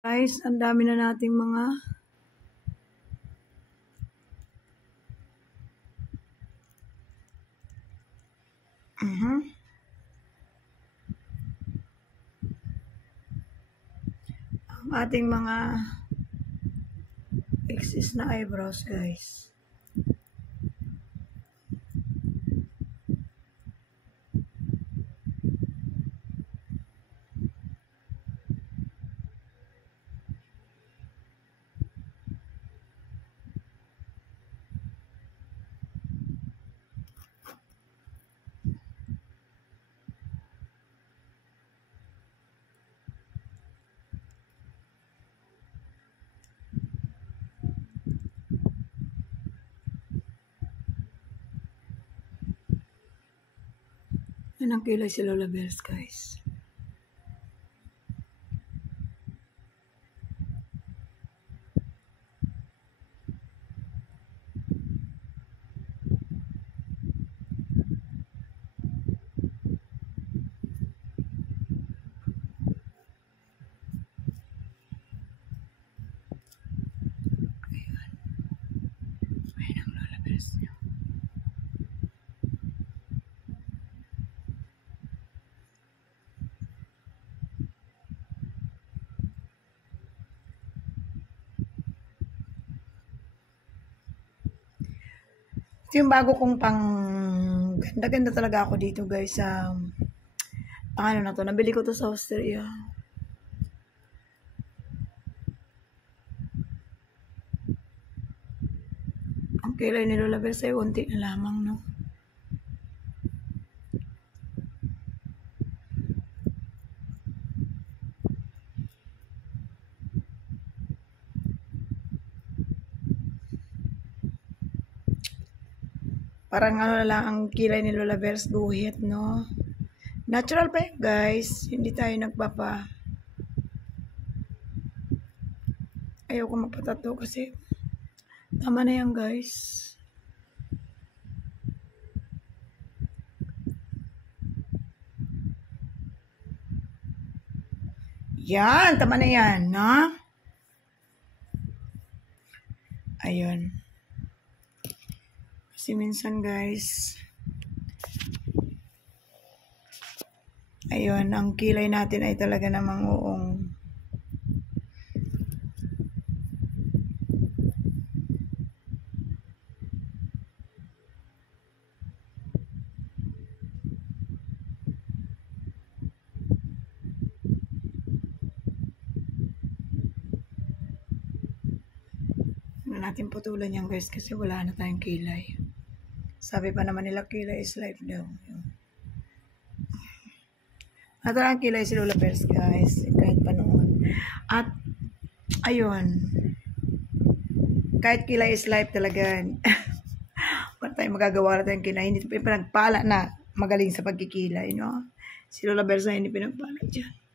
Guys, ang dami na nating mga ang ating mga excess na eyebrows, guys. Yan ang kilay si Lola Bells, guys. Ayan. Ayan ang Lola Bells niya. Ito yung bago kong ganda-ganda talaga ako dito, guys. Ano na to? Nabili ko to sa Austria. Ang kilay ni Lola Bells ay unti na lamang, no? Parang ano lang ang kilay ni Lola Bells, guhit, no? Natural pa yun, guys. Hindi tayo nagpapa. Ayoko magpatato kasi tama na yan, guys. Yan, tama na yan, no? Ayun. Kasi minsan, guys, ayun, ang kilay natin ay talaga namang uong. Natin putulan yan, guys, kasi wala na tayong kilay. Sabi pa naman nila, kilay is life daw. Natural ang kilay si Lola Bells, guys, kahit pa noon. At ayun, kahit kilay is life talaga. Wala tayong magagawa, na tayong kilay. Hindi pinagpala na magaling sa pagkikilay, no? Si Lola Bells na hindi pinagpala dyan.